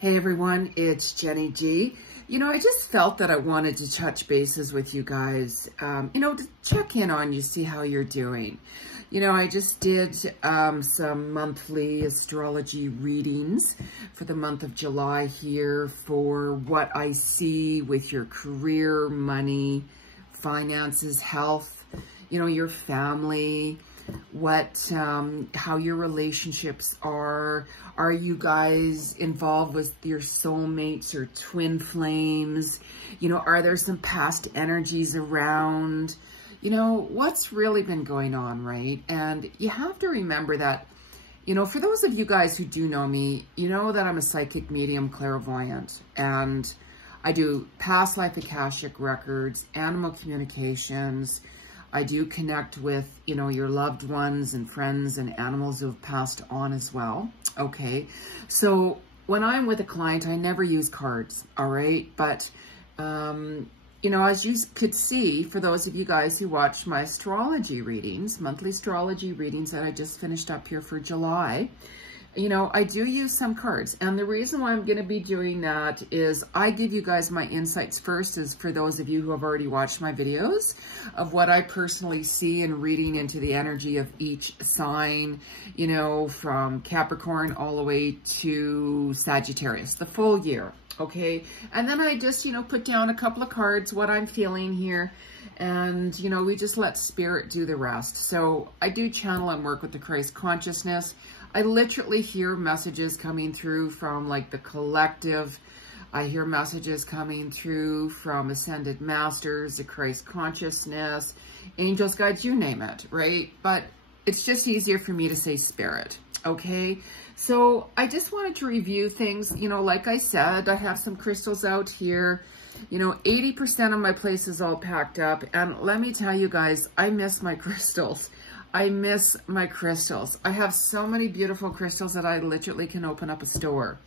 Hey everyone, it's Jenny G. I just felt that I wanted to touch bases with you guys, to check in on you, see how you're doing. I just did some monthly astrology readings for the month of July here for what I see with your career, money, finances, health, your family, how your relationships are you guys involved with your soulmates or twin flames? Are there some past energies around? What's really been going on, right? And you have to remember that, for those of you guys who do know me, you know that I'm a psychic medium clairvoyant, and I do past life Akashic records, animal communications. I do connect with, your loved ones and friends and animals who have passed on as well. Okay. So when I'm with a client, I never use cards. All right. But, as you could see, for those of you guys who watch my astrology readings, monthly astrology readings that I just finished up here for July, I do use some cards. And the reason why I'm going to be doing that is I give you guys my insights first, is for those of you who have already watched my videos of what I personally see in reading into the energy of each sign, from Capricorn all the way to Sagittarius, the full year. Okay. And then I just, put down a couple of cards, what I'm feeling here. And, we just let spirit do the rest. So I do channel and work with the Christ consciousness. I literally hear messages coming through from like the collective. I hear messages coming through from ascended masters, the Christ consciousness, angels, guides, you name it, right? But it's just easier for me to say spirit. Okay. So I just wanted to review things, like I said, I have some crystals out here. 80% of my place is all packed up. And let me tell you guys, I miss my crystals. I miss my crystals. I have so many beautiful crystals that I literally can open up a store,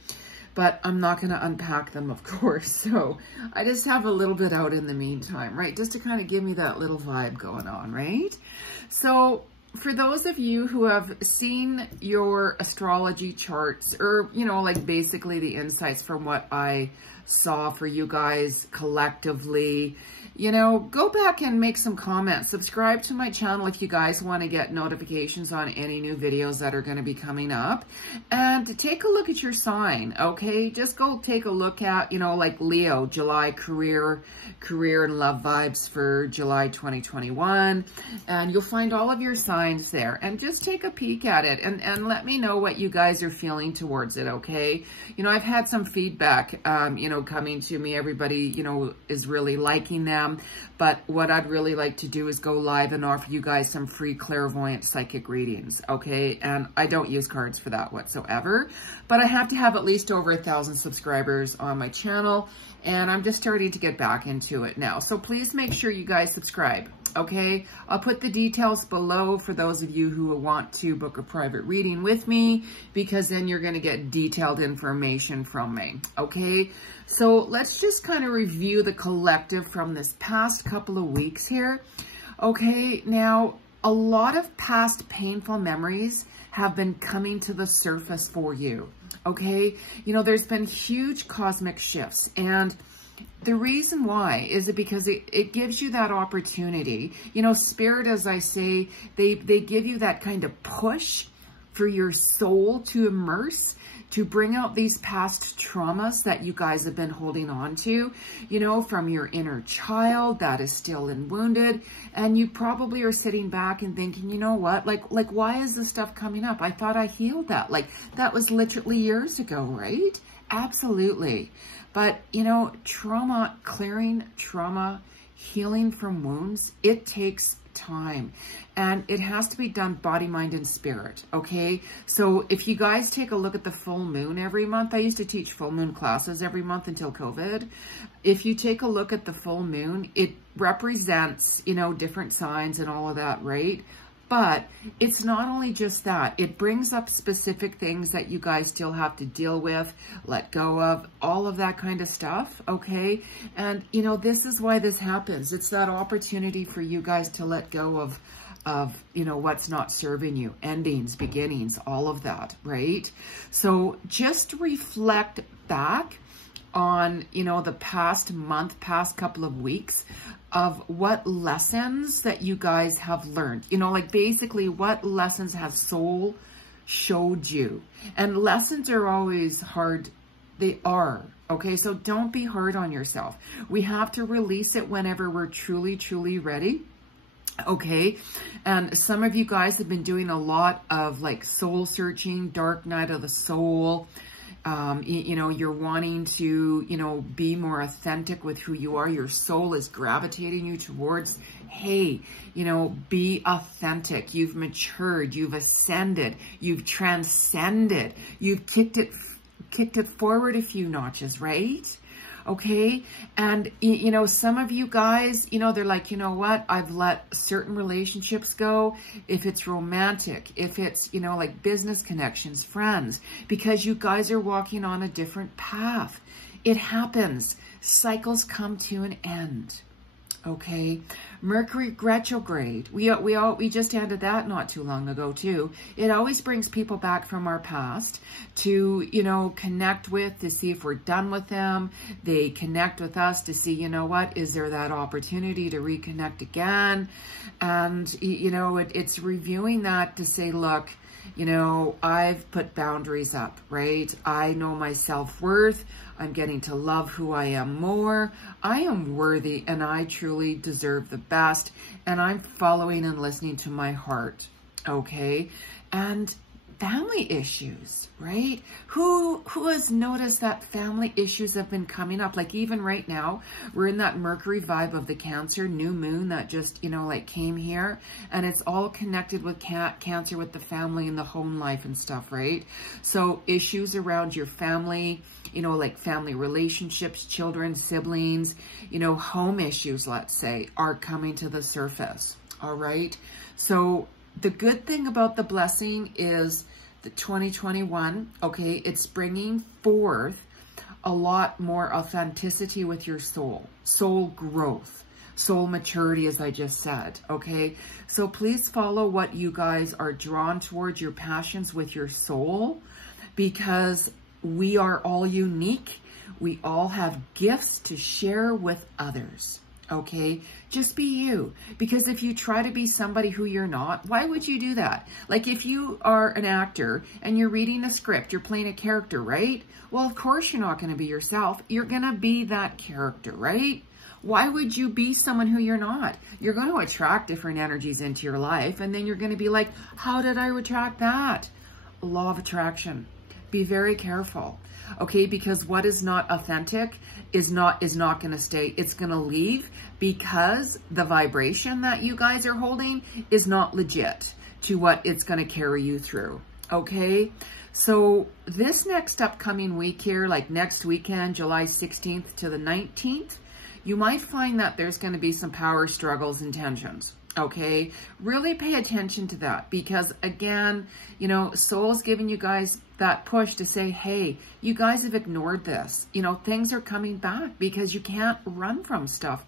but I'm not going to unpack them, of course. So I just have a little bit out in the meantime, right? Just to kind of give me that little vibe going on, right? So for those of you who have seen your astrology charts, or, like basically the insights from what I saw for you guys collectively, go back and make some comments. Subscribe to my channel if you guys want to get notifications on any new videos that are going to be coming up. And take a look at your sign, okay? Just go take a look at, like Leo, July career and love vibes for July 2021. And you'll find all of your signs there. And just take a peek at it and let me know what you guys are feeling towards it, okay? I've had some feedback, coming to me. Everybody, is really liking them. But what I'd really like to do is go live and offer you guys some free clairvoyant psychic readings, okay? And I don't use cards for that whatsoever, but I have to have at least over 1,000 subscribers on my channel, and I'm just starting to get back into it now. So please make sure you guys subscribe, okay? I'll put the details below for those of you who want to book a private reading with me, because then you're going to get detailed information from me, okay? So let's just kind of review the collective from this past couple of weeks here. Okay, now a lot of past painful memories have been coming to the surface for you. Okay, there's been huge cosmic shifts, and the reason why is because it gives you that opportunity. Spirit, as I say, they give you that kind of push for your soul to immerse, to bring out these past traumas that you guys have been holding on to, from your inner child that is still wounded. And you probably are sitting back and thinking, you know what, like, why is this stuff coming up? I thought I healed that. Like, that was literally years ago, right? Absolutely. But, trauma, clearing trauma, healing from wounds, it takes time, and it has to be done body, mind, and spirit. Okay, so if you guys take a look at the full moon every month, I used to teach full moon classes every month until COVID. If you take a look at the full moon, it represents, different signs and all of that, right? But it's not only just that, it brings up specific things that you guys still have to deal with, let go of, all of that kind of stuff, okay? And, this is why this happens. It's that opportunity for you guys to let go of you know, what's not serving you, endings, beginnings, all of that, right? So just reflect back on, you know, the past month, past couple of weeks of what lessons that you guys have learned. You know, like basically what lessons has soul showed you. And lessons are always hard. They are. Okay, so don't be hard on yourself. We have to release it whenever we're truly, truly ready. Okay, and some of you guys have been doing a lot of like soul searching, dark night of the soul. You know, you're wanting to, you know, be more authentic with who you are. Your soul is gravitating you towards, hey, you know, be authentic. You've matured, you've ascended, you've transcended, you've kicked it forward a few notches, right? Okay. And, you know, some of you guys, you know, they're like, you know what? I've let certain relationships go. If it's romantic, if it's, you know, like business connections, friends, because you guys are walking on a different path. It happens. Cycles come to an end. Okay. Mercury retrograde. We just ended that not too long ago too. It always brings people back from our past to, you know, connect with, to see if we're done with them. They connect with us to see, you know what, is there that opportunity to reconnect again? And, you know, it's reviewing that to say, look, you know, I've put boundaries up, right? I know my self-worth. I'm getting to love who I am more. I am worthy and I truly deserve the best. And I'm following and listening to my heart, okay? And family issues, right? Who has noticed that family issues have been coming up? Like even right now, we're in that Mercury vibe of the Cancer new moon that just, you know, like came here, and it's all connected with Cancer, with the family and the home life and stuff, right? So issues around your family, you know, like family relationships, children, siblings, you know, home issues, let's say, are coming to the surface. All right. So the good thing about the blessing is the 2021, okay, it's bringing forth a lot more authenticity with your soul growth, soul maturity, as I just said, okay? So please follow what you guys are drawn towards, your passions with your soul, because we are all unique. We all have gifts to share with others. Okay, just be you. Because if you try to be somebody who you're not, why would you do that? Like if you are an actor and you're reading a script, you're playing a character, right? Well, of course you're not going to be yourself. You're going to be that character, right? Why would you be someone who you're not? You're going to attract different energies into your life, and then you're going to be like, how did I attract that? Law of attraction. Be very careful. Okay, because what is not authentic is not going to stay. It's going to leave because the vibration that you guys are holding is not legit to what it's going to carry you through. Okay, so this next upcoming week here, like next weekend, July 16th to the 19th, you might find that there's going to be some power struggles and tensions. Okay, really pay attention to that, because again, you know, soul's giving you guys that push to say, hey, you guys have ignored this. You know, things are coming back because you can't run from stuff.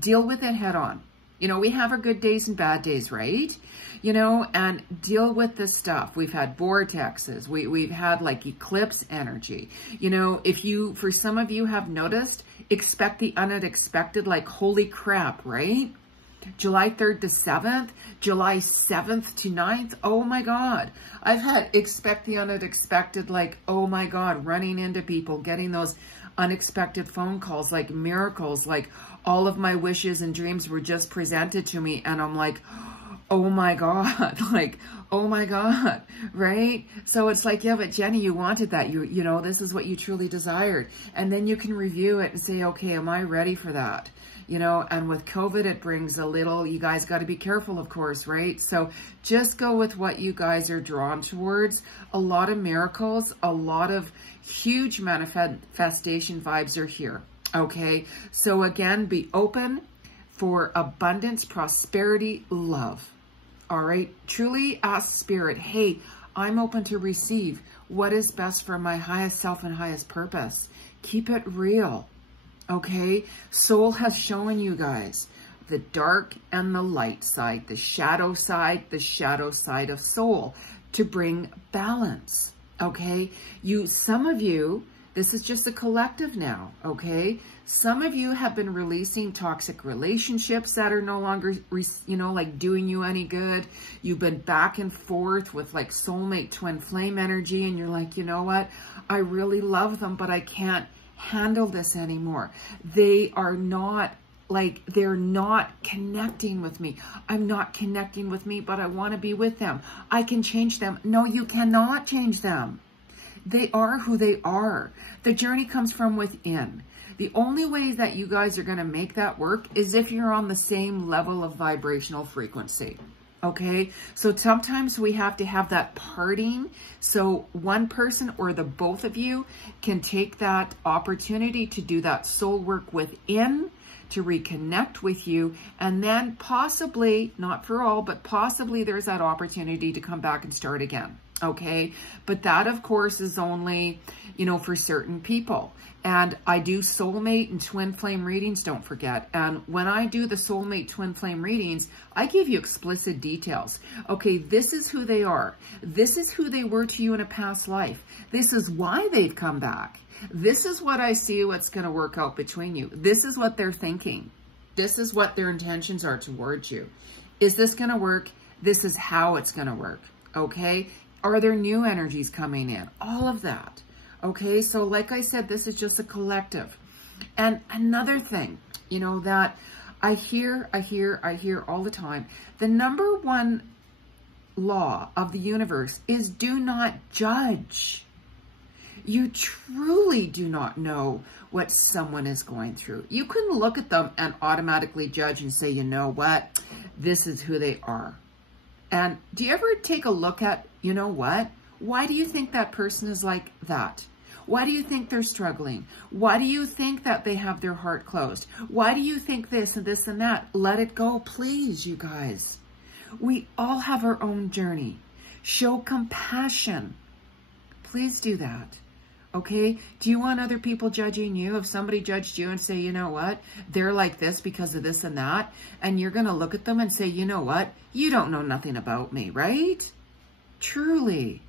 Deal with it head on. You know, we have our good days and bad days, right? You know, and deal with this stuff. We've had vortexes. We've had like eclipse energy. You know, if you, for some of you have noticed, expect the unexpected, like holy crap, right? July 3rd to 7th, July 7th to 9th. Oh my God. I've had expect the unexpected, like, oh my God, running into people, getting those unexpected phone calls, like miracles, like all of my wishes and dreams were just presented to me. And I'm like, oh my God, like, oh my God, right? So it's like, yeah, but Jenny, you wanted that. You know, this is what you truly desired. And then you can review it and say, okay, am I ready for that? You know, and with COVID, it brings a little, you guys got to be careful, of course, right? So just go with what you guys are drawn towards. A lot of miracles, a lot of huge manifestation vibes are here, okay? So again, be open for abundance, prosperity, love, all right? Truly ask Spirit, hey, I'm open to receive what is best for my highest self and highest purpose. Keep it real. Okay, soul has shown you guys the dark and the light side, the shadow side of soul, to bring balance, okay? Some of you, this is just a collective now, okay? Some of you have been releasing toxic relationships that are no longer, like doing you any good. You've been back and forth with like soulmate twin flame energy, and you're like, you know what? I really love them, but I can't handle this anymore. They are not like, they're not connecting with me. I'm not connecting with me, but I want to be with them. I can change them. No, you cannot change them. They are who they are. The journey comes from within. The only way that you guys are going to make that work is if you're on the same level of vibrational frequency. Okay, so sometimes we have to have that parting, so one person or the both of you can take that opportunity to do that soul work within, to reconnect with you, and then possibly, not for all, but possibly there's that opportunity to come back and start again. Okay, but that of course is only, for certain people. And I do soulmate and twin flame readings, don't forget. And when I do the soulmate twin flame readings, I give you explicit details. Okay, this is who they are. This is who they were to you in a past life. This is why they've come back. This is what I see what's going to work out between you. This is what they're thinking. This is what their intentions are towards you. Is this going to work? This is how it's going to work. Okay? Are there new energies coming in? All of that. Okay, so like I said, this is just a collective. And another thing, that I hear all the time, the number one law of the universe is do not judge. You truly do not know what someone is going through. You can look at them and automatically judge and say, you know what, this is who they are. And do you ever take a look at, you know what? Why do you think that person is like that? Why do you think they're struggling? Why do you think that they have their heart closed? Why do you think this and this and that? Let it go, please, you guys. We all have our own journey. Show compassion. Please do that. Okay? Do you want other people judging you? If somebody judged you and say, you know what? They're like this because of this and that. And you're going to look at them and say, you know what? You don't know nothing about me, right? Truly.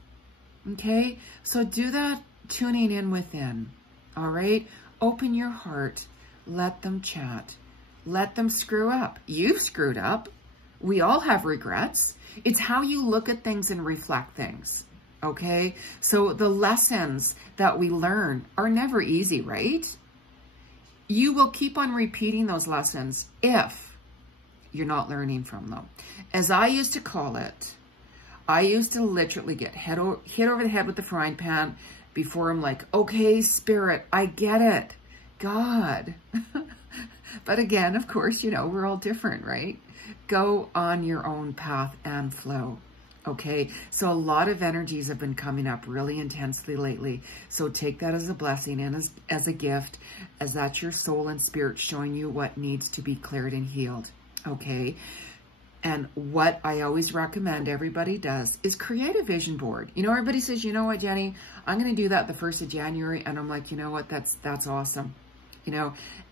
Okay? So do that tuning in within. All right? Open your heart. Let them chat. Let them screw up. You've screwed up. We all have regrets. It's how you look at things and reflect things. Okay? So the lessons that we learn are never easy, right? You will keep on repeating those lessons if you're not learning from them. As I used to call it, I used to literally get hit over the head with the frying pan before I'm like, okay, spirit, I get it. God. But again, of course, we're all different, right? Go on your own path and flow. Okay, so a lot of energies have been coming up really intensely lately. So take that as a blessing and as a gift, as that's your soul and spirit showing you what needs to be cleared and healed. Okay, and what I always recommend everybody does is create a vision board. Everybody says, you know what, Jenny, I'm going to do that the 1st of January. And I'm like, you know what, that's awesome.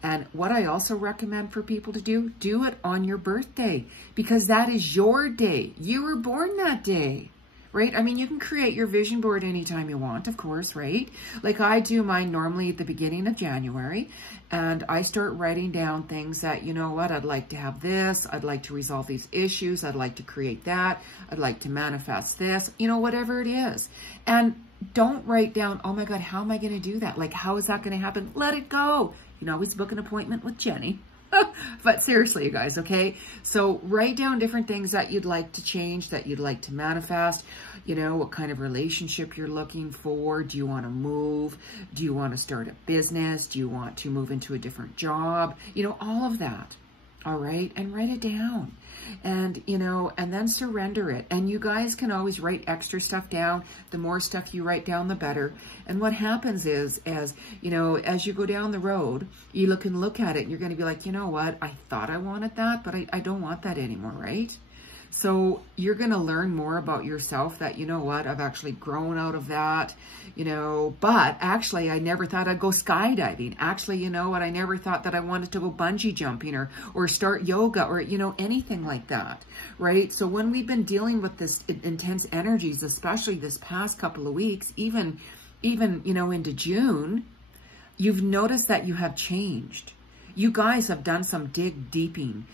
And what I also recommend for people to do it on your birthday, because that is your day. You were born that day, right? I mean, you can create your vision board anytime you want, of course, right? Like I do mine normally at the beginning of January, and I start writing down things that, you know what, I'd like to have this, I'd like to resolve these issues, I'd like to create that, I'd like to manifest this, whatever it is. And don't write down, oh my God, how am I going to do that? Like, how is that going to happen? Let it go. You can always book an appointment with Jenny. But seriously, you guys, okay? So write down different things that you'd like to change, that you'd like to manifest. What kind of relationship you're looking for. Do you want to move? Do you want to start a business? Do you want to move into a different job? All of that. All right? And write it down. And, and then surrender it. And you guys can always write extra stuff down. The more stuff you write down, the better. And what happens is, as you go down the road, you look at it and you're going to be like, you know what? I thought I wanted that, but I don't want that anymore, right? So you're going to learn more about yourself that, you know what, I've actually grown out of that, you know, but actually I never thought I'd go skydiving. Actually, you know what, I never thought that I wanted to go bungee jumping or start yoga or, you know, anything like that, right? So when we've been dealing with this intense energies, especially this past couple of weeks, even, you know, into June, you've noticed that you have changed. You guys have done some digging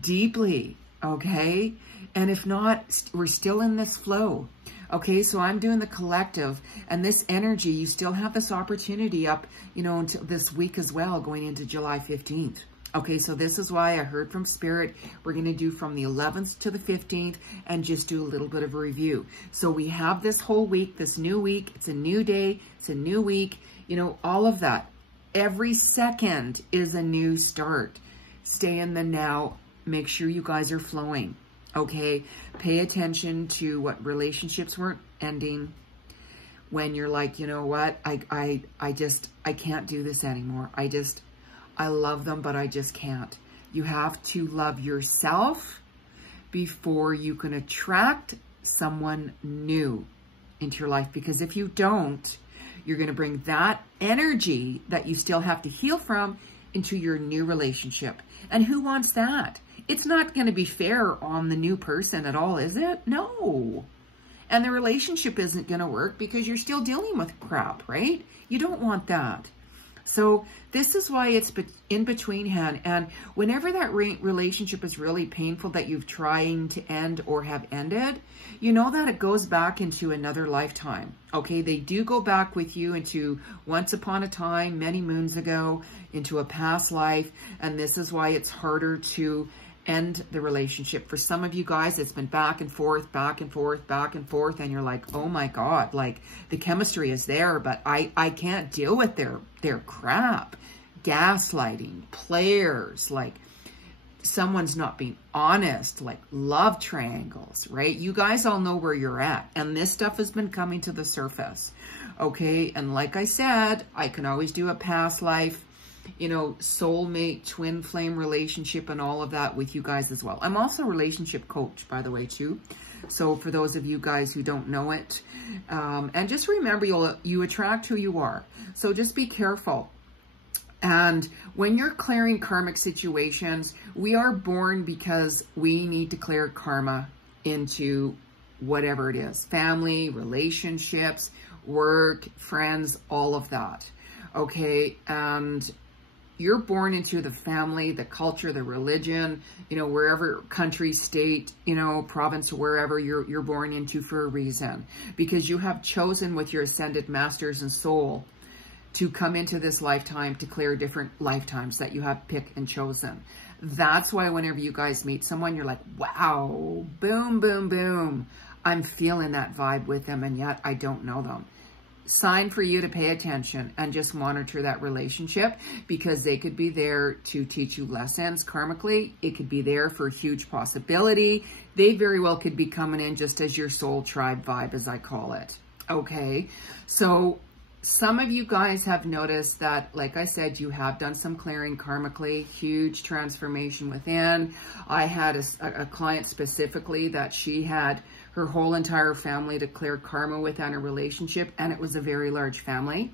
deeply, okay? And if not, we're still in this flow, okay? So I'm doing the collective, and this energy, you still have this opportunity up, you know, until this week as well, going into July 15th. Okay, so this is why I heard from Spirit. We're going to do from the 11th to the 15th and just do a little bit of a review. So we have this whole week, this new week. It's a new day. It's a new week. You know, all of that. Every second is a new start. Stay in the now. Make sure you guys are flowing. Okay? Pay attention to what relationships weren't ending. When you're like, you know what? I can't do this anymore. I love them, but I just can't. You have to love yourself before you can attract someone new into your life. Because if you don't, you're going to bring that energy that you still have to heal from into your new relationship. And who wants that? It's not going to be fair on the new person at all, is it? No. And the relationship isn't going to work because you're still dealing with crap, right? You don't want that. So this is why it's in between hand. And whenever that relationship is really painful that you've trying to end or have ended, you know that it goes back into another lifetime. Okay, they do go back with you into once upon a time, many moons ago, into a past life. And this is why it's harder to end the relationship. For some of you guys, it's been back and forth, back and forth, back and forth. And you're like, oh my God, like the chemistry is there, but I can't deal with their crap. Gaslighting, players, like someone's not being honest, like love triangles, right? You guys all know where you're at. And this stuff has been coming to the surface. Okay. And like I said, I can always do a past life, you know, soulmate, twin flame relationship and all of that with you guys as well. I'm also a relationship coach, by the way, too. So for those of you guys who don't know it, and just remember, you attract who you are. So just be careful. And when you're clearing karmic situations, we are born because we need to clear karma into whatever it is. Family, relationships, work, friends, all of that. Okay, and you're born into the family, the culture, the religion, you know, wherever country, state, you know, province, wherever you're born into for a reason. Because you have chosen with your ascended masters and soul to come into this lifetime to clear different lifetimes that you have picked and chosen. That's why whenever you guys meet someone, you're like, wow, boom, boom, boom. I'm feeling that vibe with them, and yet I don't know them. Sign for you to pay attention and just monitor that relationship, because they could be there to teach you lessons karmically. It could be there for a huge possibility. They very well could be coming in just as your soul tribe vibe, as I call it. Okay, so some of you guys have noticed that, like I said, you have done some clearing karmically, huge transformation within. I had a client specifically that she had her whole entire family to clear karma within a relationship, and it was a very large family.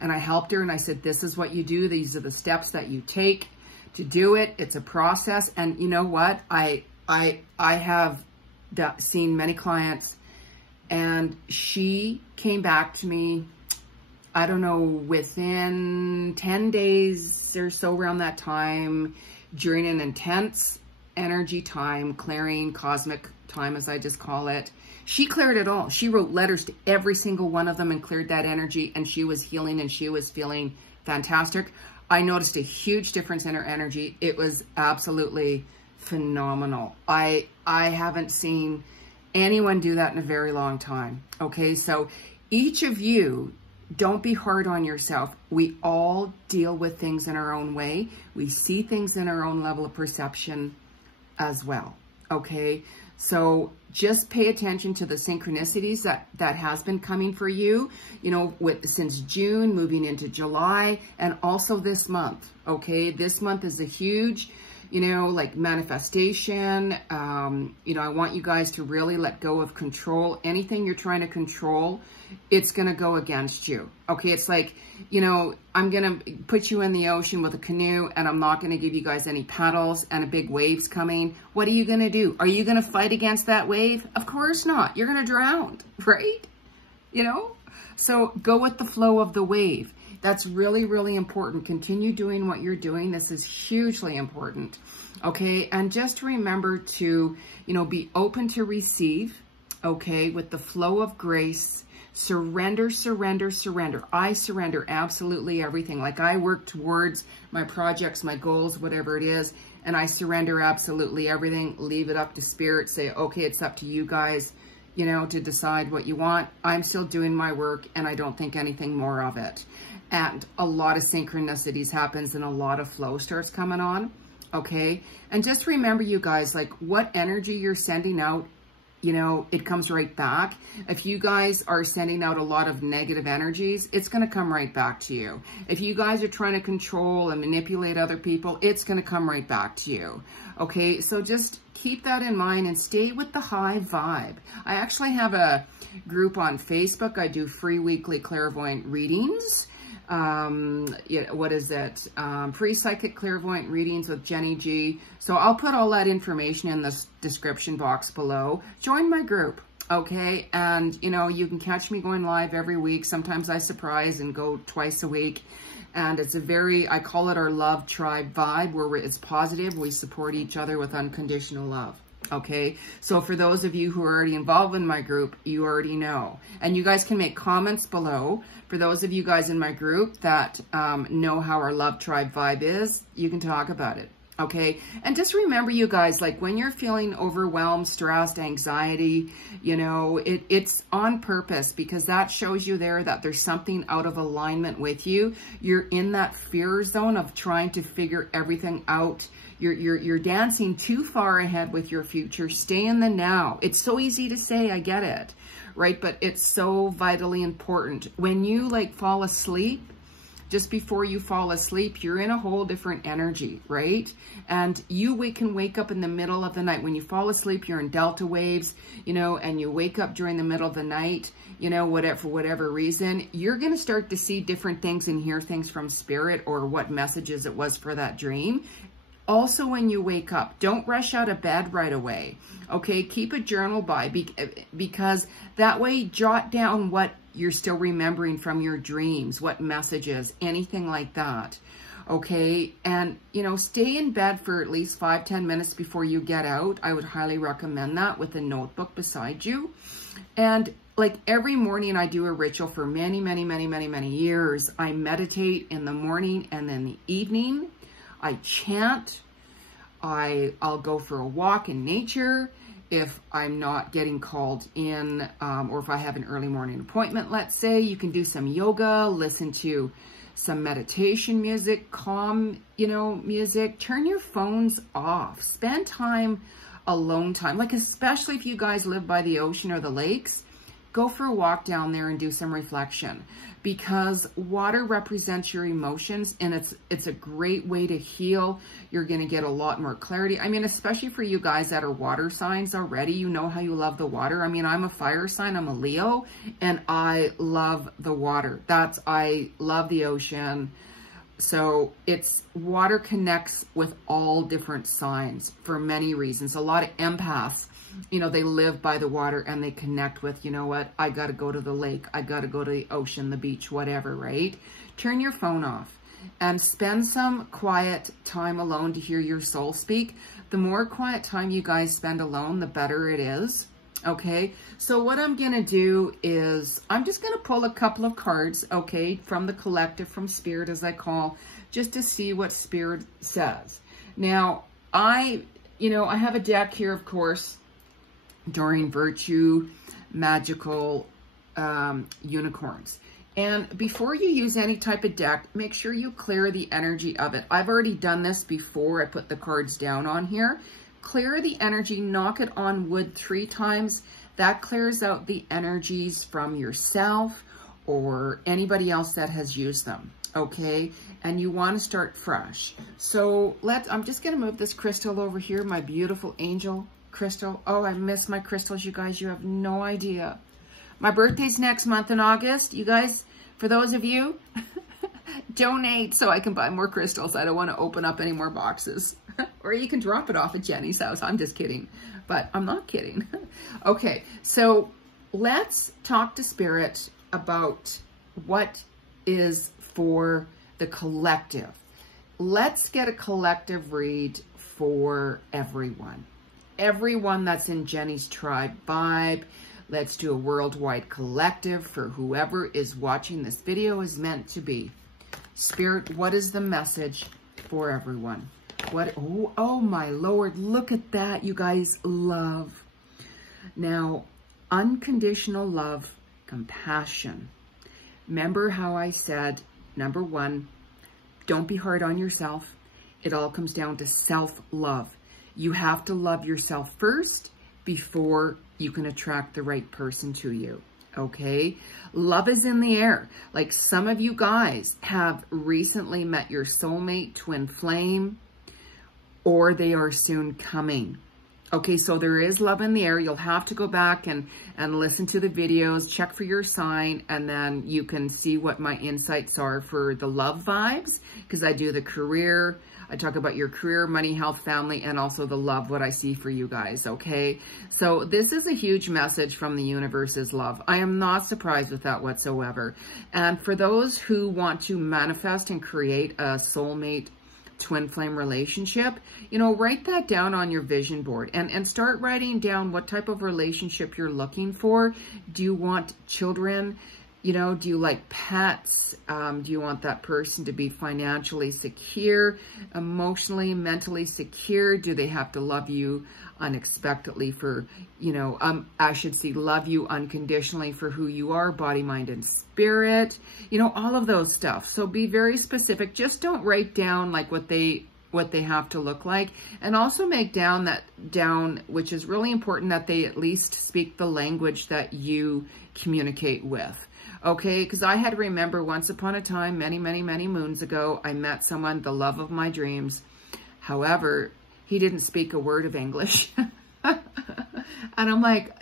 And I helped her and I said, this is what you do. These are the steps that you take to do it. It's a process. And you know what? I have seen many clients, and she came back to me, I don't know, within 10 days or so, around that time, during an intense energy time, clearing, cosmic time, as I just call it. She cleared it all. She wrote letters to every single one of them and cleared that energy, and she was healing and she was feeling fantastic. I noticed a huge difference in her energy. It was absolutely phenomenal. I haven't seen anyone do that in a very long time. Okay, so each of you, don't be hard on yourself. We all deal with things in our own way. We see things in our own level of perception as well. Okay, so just pay attention to the synchronicities that has been coming for you, you know, since June, moving into July, and also this month. Okay, this month is a huge you know, like manifestation. You know, I want you guys to really let go of control. Anything you're trying to control, it's going to go against you. Okay, it's like, you know, I'm going to put you in the ocean with a canoe and I'm not going to give you guys any paddles and a big wave's coming. What are you going to do? Are you going to fight against that wave? Of course not. You're going to drown, right? You know? So go with the flow of the wave. That's really, really important. Continue doing what you're doing. This is hugely important. Okay, and just remember to, you know, be open to receive, okay, with the flow of grace. Surrender, surrender, surrender. I surrender absolutely everything. Like I work towards my projects, my goals, whatever it is, and I surrender absolutely everything. Leave it up to spirit. Say, okay, it's up to you guys, you know, to decide what you want. I'm still doing my work and I don't think anything more of it. And a lot of synchronicities happens and a lot of flow starts coming on. Okay. And just remember, you guys, like what energy you're sending out, you know, it comes right back. If you guys are sending out a lot of negative energies, it's going to come right back to you. If you guys are trying to control and manipulate other people, it's going to come right back to you. Okay. So just keep that in mind and stay with the high vibe. I actually have a group on Facebook. I do free weekly clairvoyant readings. Yeah, what is it? Free psychic clairvoyant readings with Jeni G. So I'll put all that information in the description box below. Join my group, okay? And, you know, you can catch me going live every week. Sometimes I surprise and go twice a week. And it's a very, I call it our love tribe vibe, where it's positive. We support each other with unconditional love. Okay, so for those of you who are already involved in my group, you already know. And you guys can make comments below. For those of you guys in my group that know how our love tribe vibe is, you can talk about it. Okay, and just remember, you guys, like when you're feeling overwhelmed, stressed, anxiety, you know, it's on purpose, because that shows you there that there's something out of alignment with you. You're in that fear zone of trying to figure everything out. You're dancing too far ahead with your future. Stay in the now. It's so easy to say, I get it, right? But it's so vitally important. When you like fall asleep, just before you fall asleep, you're in a whole different energy, right? And you can wake up in the middle of the night. When you fall asleep, you're in delta waves, you know, and you wake up during the middle of the night, you know, for whatever reason, you're going to start to see different things and hear things from spirit or what messages it was for that dream. Also, when you wake up, don't rush out of bed right away. Okay, keep a journal by, because that way, jot down what you're still remembering from your dreams, what messages, anything like that. Okay, and, you know, stay in bed for at least 5-10 minutes before you get out. I would highly recommend that, with a notebook beside you. And like every morning, I do a ritual for many, many, many, many, many years. I meditate in the morning and then the evening. I chant. I'll go for a walk in nature if I'm not getting called in, or if I have an early morning appointment, let's say. You can do some yoga, listen to some meditation music, calm, you know, music. Turn your phones off. Spend time, alone time. Like, especially if you guys live by the ocean or the lakes, go for a walk down there and do some reflection, because water represents your emotions, and it's a great way to heal. You're going to get a lot more clarity. I mean, especially for you guys that are water signs already, you know how you love the water. I mean, I'm a fire sign, I'm a Leo, and I love the water. I love the ocean. So water connects with all different signs for many reasons. A lot of empaths, you know, they live by the water and they connect with, you know what, I got to go to the lake, I got to go to the ocean, the beach, whatever, right? Turn your phone off and spend some quiet time alone to hear your soul speak. The more quiet time you guys spend alone, the better it is. Okay, so what I'm going to do is I'm just going to pull a couple of cards, okay, from the collective, from Spirit, as I call, just to see what Spirit says. Now, I have a deck here, of course, Doreen Virtue, Magical Unicorns. And before you use any type of deck, make sure you clear the energy of it. I've already done this before I put the cards down on here. Clear the energy, knock it on wood 3 times. That clears out the energies from yourself or anybody else that has used them, okay? And you want to start fresh. So I'm just going to move this crystal over here, my beautiful angel crystal. Oh, I miss my crystals, you guys. You have no idea. My birthday's next month in August. You guys, for those of you, donate so I can buy more crystals. I don't want to open up any more boxes. Or you can drop it off at Jeni's house. I'm just kidding. But I'm not kidding. Okay, so let's talk to Spirit about what is for the collective. Let's get a collective read for everyone. Everyone that's in Jeni's tribe vibe. Let's do a worldwide collective for whoever is watching this video is meant to be. Spirit, what is the message for everyone? What? Oh my Lord, look at that, you guys. Love. Now, unconditional love, compassion. Remember how I said, number one, don't be hard on yourself. It all comes down to self-love. You have to love yourself first before you can attract the right person to you, okay? Love is in the air. Like some of you guys have recently met your soulmate, twin flame, or they are soon coming. Okay, so there is love in the air. You'll have to go back and listen to the videos, check for your sign, and then you can see what my insights are for the love vibes, because I do the career. I talk about your career, money, health, family, and also the love, what I see for you guys, okay? So this is a huge message from the universe is love. I am not surprised with that whatsoever. And for those who want to manifest and create a soulmate twin flame relationship, you know, write that down on your vision board and start writing down what type of relationship you're looking for. Do you want children? You know, do you like pets? Do you want that person to be financially secure, emotionally, mentally secure? Do they have to love you unexpectedly for, you know, I should say love you unconditionally for who you are, body, mind, and spirit, you know, all of those stuff. So be very specific. Just don't write down like what they have to look like. And also make down, which is really important, that they at least speak the language that you communicate with. Okay, because I had to remember once upon a time, many, many, many moons ago, I met someone, the love of my dreams. However, he didn't speak a word of English. And I'm like,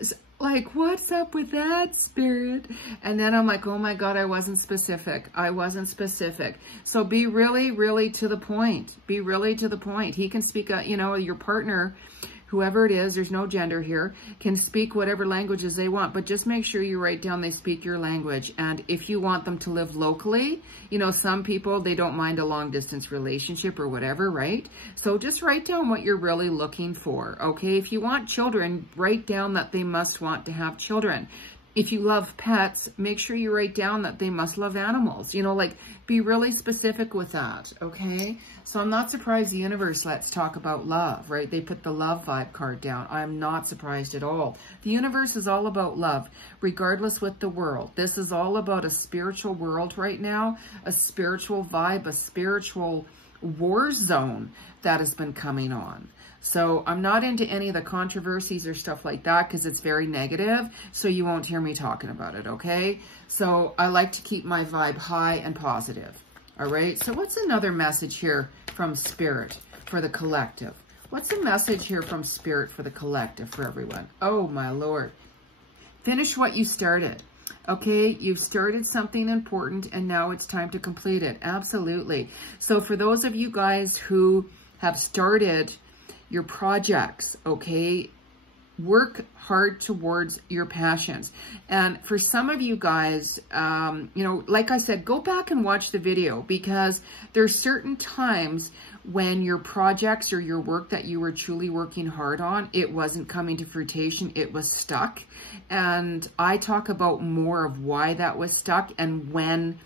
what's up with that, Spirit? And then I'm like, oh my God, I wasn't specific. I wasn't specific. So be really, really to the point. Be really to the point. He can speak, you know, your partner, whoever it is, there's no gender here, can speak whatever languages they want, but just make sure you write down they speak your language. And if you want them to live locally, you know, some people, they don't mind a long distance relationship or whatever, right? So just write down what you're really looking for, okay? If you want children, write down that they must want to have children. If you love pets, make sure you write down that they must love animals. You know, like, be really specific with that, okay? So I'm not surprised the universe lets talk about love, right? They put the love vibe card down. I'm not surprised at all. The universe is all about love, regardless with the world. This is all about a spiritual world right now, a spiritual vibe, a spiritual war zone that has been coming on. So I'm not into any of the controversies or stuff like that because it's very negative. So you won't hear me talking about it, okay? So I like to keep my vibe high and positive, all right? So what's another message here from Spirit for the collective? What's a message here from Spirit for the collective for everyone? Oh, my Lord. Finish what you started. Okay, you've started something important and now it's time to complete it. Absolutely. So for those of you guys who have started your projects, okay, work hard towards your passions. And for some of you guys, you know, like I said, go back and watch the video because there's certain times when your projects or your work that you were truly working hard on, it wasn't coming to fruition, it was stuck. And I talk about more of why that was stuck and when,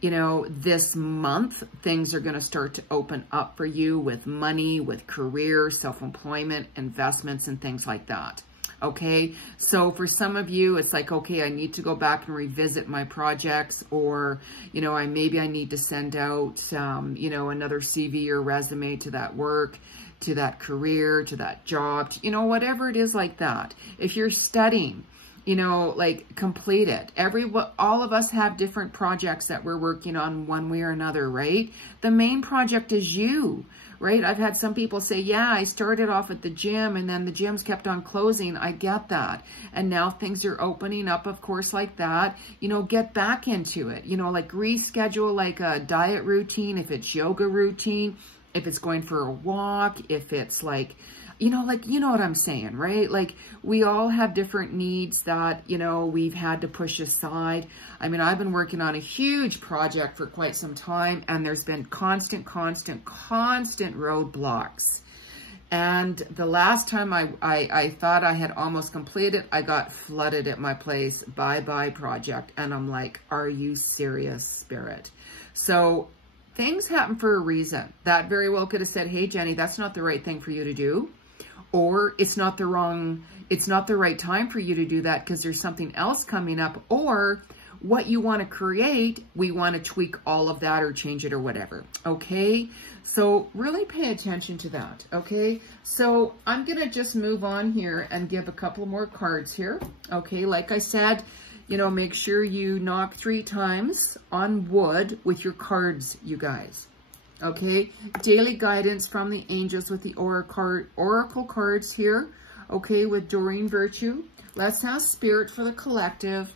you know, this month, things are going to start to open up for you with money, with career, self-employment, investments, and things like that. Okay, so for some of you, it's like, okay, I need to go back and revisit my projects, or, you know, maybe I need to send out, you know, another CV or resume to that work, to that career, to that job, you know, whatever it is like that. If you're studying, you know, like complete it. All of us have different projects that we're working on one way or another, right? The main project is you, right? I've had some people say, yeah, I started off at the gym and then the gyms kept on closing. I get that. And now things are opening up, of course, like that. You know, get back into it. You know, like reschedule like a diet routine, if it's yoga routine, if it's going for a walk, if it's like, you know what I'm saying, right? Like we all have different needs that, you know, we've had to push aside. I mean, I've been working on a huge project for quite some time and there's been constant roadblocks. And the last time I thought I had almost completed, I got flooded at my place. Bye-bye project. And I'm like, are you serious, Spirit? So things happen for a reason. That very well could have said, hey, Jenny, that's not the right thing for you to do. Or it's not the right time for you to do that because there's something else coming up. Or what you want to create, we want to tweak all of that or change it or whatever. Okay. So really pay attention to that. Okay. So I'm going to just move on here and give a couple more cards here. Okay. Like I said, you know, make sure you knock 3 times on wood with your cards, you guys. Okay, daily guidance from the angels with the oracle cards here. Okay, with Doreen Virtue. Let's ask Spirit for the collective.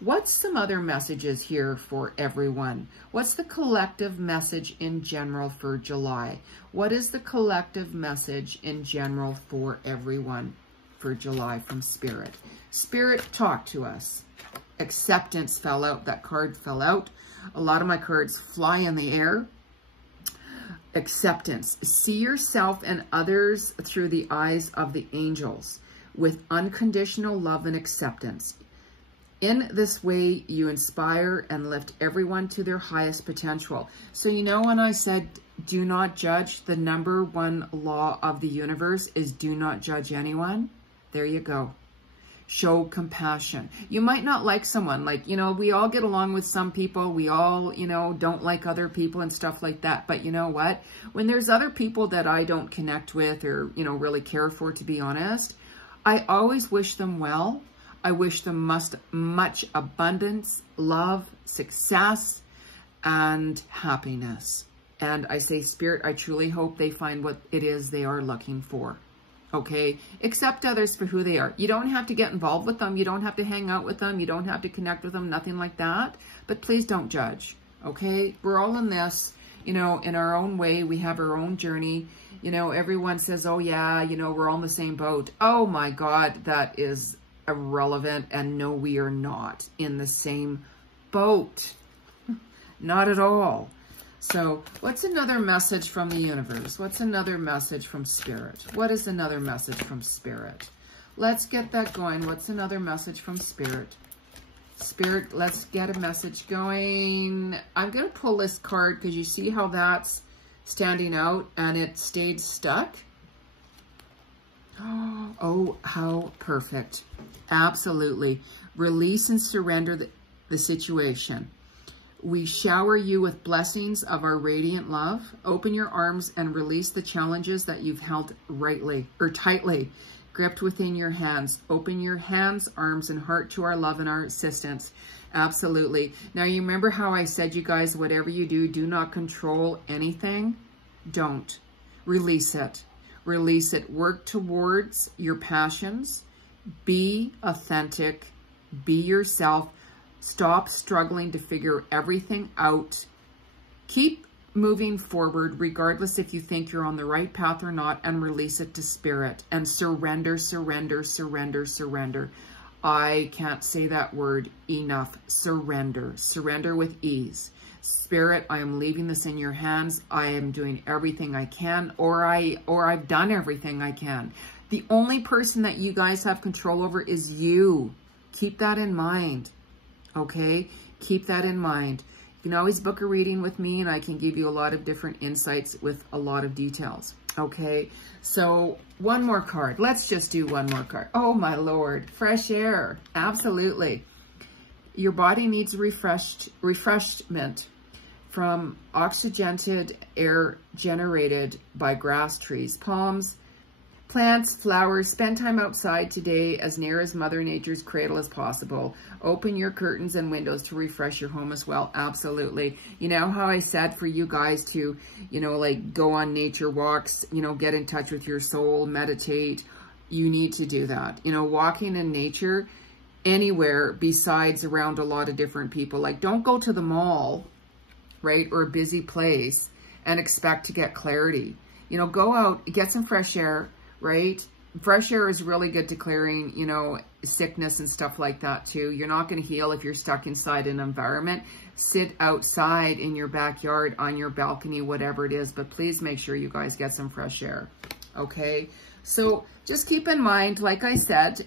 What's some other messages here for everyone? What's the collective message in general for July? What is the collective message in general for everyone for July from Spirit? Spirit, talk to us. Acceptance fell out. That card fell out. A lot of my cards fly in the air. Acceptance. See yourself and others through the eyes of the angels with unconditional love and acceptance. In this way, you inspire and lift everyone to their highest potential. So, you know, when I said, do not judge, the #1 law of the universe is do not judge anyone. There you go. Show compassion. You might not like someone, like, you know, we all get along with some people. We all, you know, don't like other people and stuff like that. But you know what? When there's other people that I don't connect with or, you know, really care for, to be honest, I always wish them well. I wish them much abundance, love, success, and happiness. And I say, Spirit, I truly hope they find what it is they are looking for. Okay, accept others for who they are. You don't have to get involved with them. You don't have to hang out with them. You don't have to connect with them, nothing like that. But please don't judge, okay? We're all in this, you know, in our own way. We have our own journey. You know, everyone says, oh yeah, you know, we're all in the same boat. Oh my God, that is irrelevant. And no, we are not in the same boat. Not at all. So what's another message from the universe? What's another message from Spirit? What is another message from Spirit? Let's get that going. What's another message from Spirit? Spirit, let's get a message going. I'm going to pull this card because you see how that's standing out and it stayed stuck. Oh, how perfect. Absolutely. Release and surrender the situation. We shower you with blessings of our radiant love. Open your arms and release the challenges that you've held tightly gripped within your hands. Open your hands, arms, and heart to our love and our assistance. Absolutely. Now, you remember how I said, you guys, whatever you do, do not control anything. Don't. Release it. Release it. Work towards your passions. Be authentic. Be yourself. Stop struggling to figure everything out. Keep moving forward, regardless if you think you're on the right path or not, and release it to Spirit. And surrender, surrender, surrender, surrender. I can't say that word enough. Surrender. Surrender with ease. Spirit, I am leaving this in your hands. I am doing everything I can, or I've done everything I can. The only person that you guys have control over is you. Keep that in mind. Okay, keep that in mind. You can always book a reading with me and I can give you a lot of different insights with a lot of details. Okay, so one more card. Let's just do one more card. Oh my Lord, fresh air. Absolutely. Your body needs refreshment from oxygenated air generated by grass, trees, palms, Plants, flowers, spend time outside today as near as Mother Nature's cradle as possible. Open your curtains and windows to refresh your home as well. Absolutely. You know how I said for you guys to, you know, like go on nature walks, you know, get in touch with your soul, meditate. You need to do that. You know, walking in nature anywhere besides around a lot of different people. Like, don't go to the mall, right, or a busy place and expect to get clarity. You know, go out, get some fresh air, right? Fresh air is really good to clearing, you know, sickness and stuff like that too. You're not going to heal if you're stuck inside an environment. Sit outside in your backyard, on your balcony, whatever it is. But please make sure you guys get some fresh air, okay? So just keep in mind, like I said,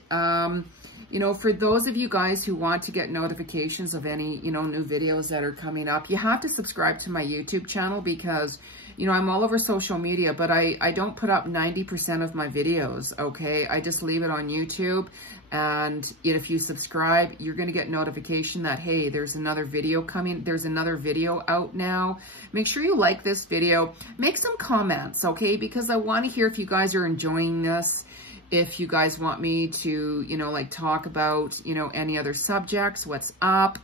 you know, for those of you guys who want to get notifications of any, you know, new videos that are coming up, you have to subscribe to my YouTube channel because, you know, I'm all over social media, but I don't put up 90% of my videos, okay? I just leave it on YouTube. And if you subscribe, you're going to get notification that, hey, there's another video coming. There's another video out now. Make sure you like this video. Make some comments, okay? Because I want to hear if you guys are enjoying this. If you guys want me to, you know, like talk about, you know, any other subjects, what's up.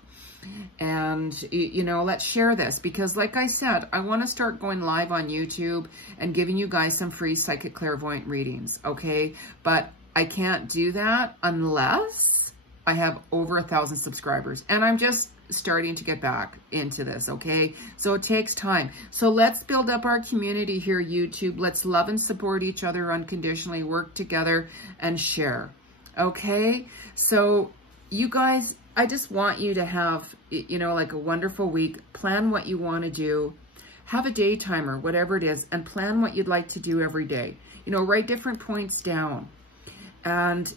And, you know, let's share this because like I said, I want to start going live on YouTube and giving you guys some free psychic clairvoyant readings, okay? But I can't do that unless I have over 1,000 subscribers. And I'm just starting to get back into this, okay? So it takes time. So let's build up our community here, YouTube. Let's love and support each other unconditionally, work together and share, okay? So you guys, I just want you to have, you know, like a wonderful week. Plan what you want to do. Have a day timer, whatever it is, and plan what you'd like to do every day. You know, write different points down. And,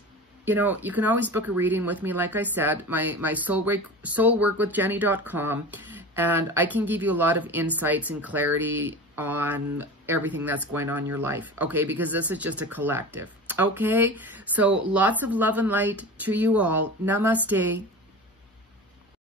you know, you can always book a reading with me. Like I said, my soulworkwithjeni.com. And I can give you a lot of insights and clarity on everything that's going on in your life. Okay, because this is just a collective. Okay, so lots of love and light to you all. Namaste.